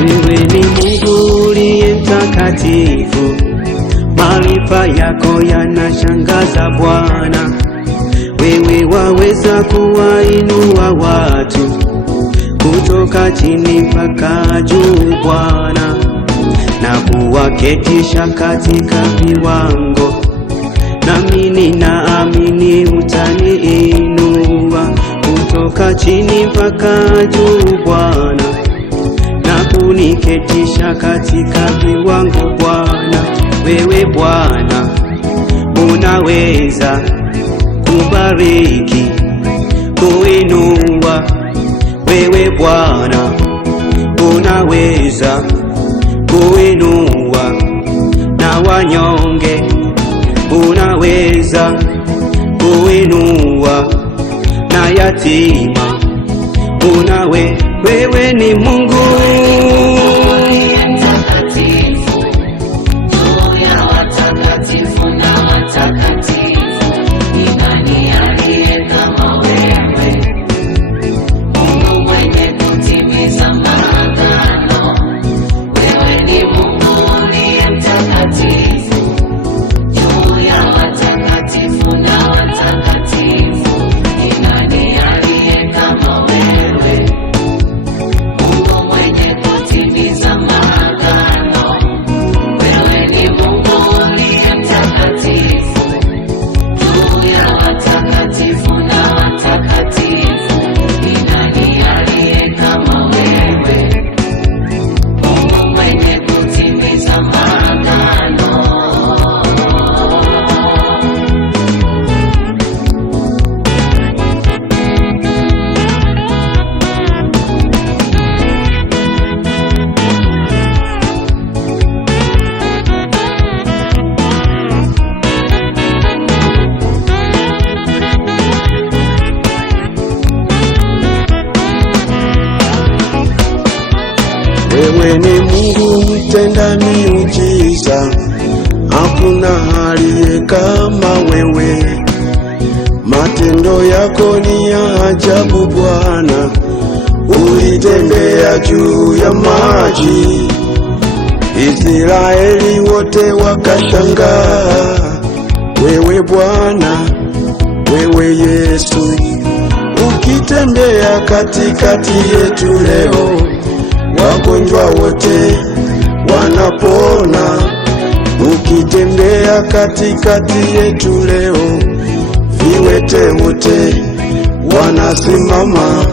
Wewe ni Mungu uliye mtakatifu, maarifa yako yanashangaza Bwana. Wewe waweza kuwainua watu kutoka chini mpaka juu Bwana, na kuwaketisha katika viwango. Nami ninaamini utaniinua kutoka chini mpaka juu Bwana, na kuniketisha katika viwango Bwana. Wewe Bwana unaweza kubariki, kuinua. Wewe Bwana unaweza kuinua na wanyonge, unaweza kuinua na yatima. Wewe ni Mungu mtakatifu, juu ya watakatifu na watakatifu. Ni nani aliye kama wewe, Mungu mwenye kutimiza maagano? Wewe ni Mungu uliye mtakatifu, juu ya watakatifu na watakatifu. Ni nani aliye kama wewe, Mungu mwenye kutimiza maagano? Wewe ni Mungu uliye mtakatifu, juu ya watakatifu na watakatifu. Ni nani aliye kama wewe, Mungu mwenye kutimiza maagano? Wewe ni Mungu mtenda miujiza, hakuna aliye kama wewe. Matendo yako ni ya ajabu Bwana, ulitembea juu ya maji, Israeli wote wakashangaa. Wewe Bwana, wewe Yesu, ukitembea katikati yetu leo, wagonjwa wote ukitembea katikati yetu leo, viwete wote wanasimama.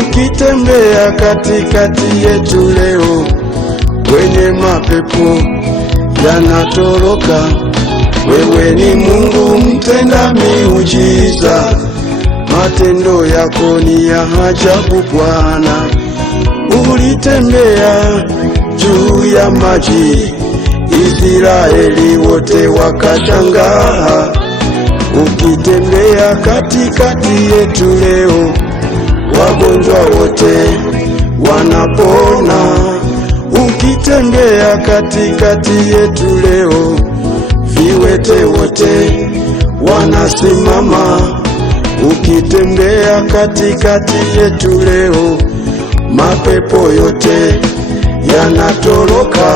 Ukitembea katikati yetu leo, wenye mapepo yanatoroka. Wewe ni Mungu mtenda miujiza, matendo yako ni ya ajabu Bwana. Ulitembea juu ya maji, Israeli wote wakashangaa. Ukitembea katikati yetu leo, wagonjwa wote wanapona. Ukitembea katikati yetu leo, viwete wote wanasimama. Ukitembea katikati yetu leo, mapepo yote yanatoroka.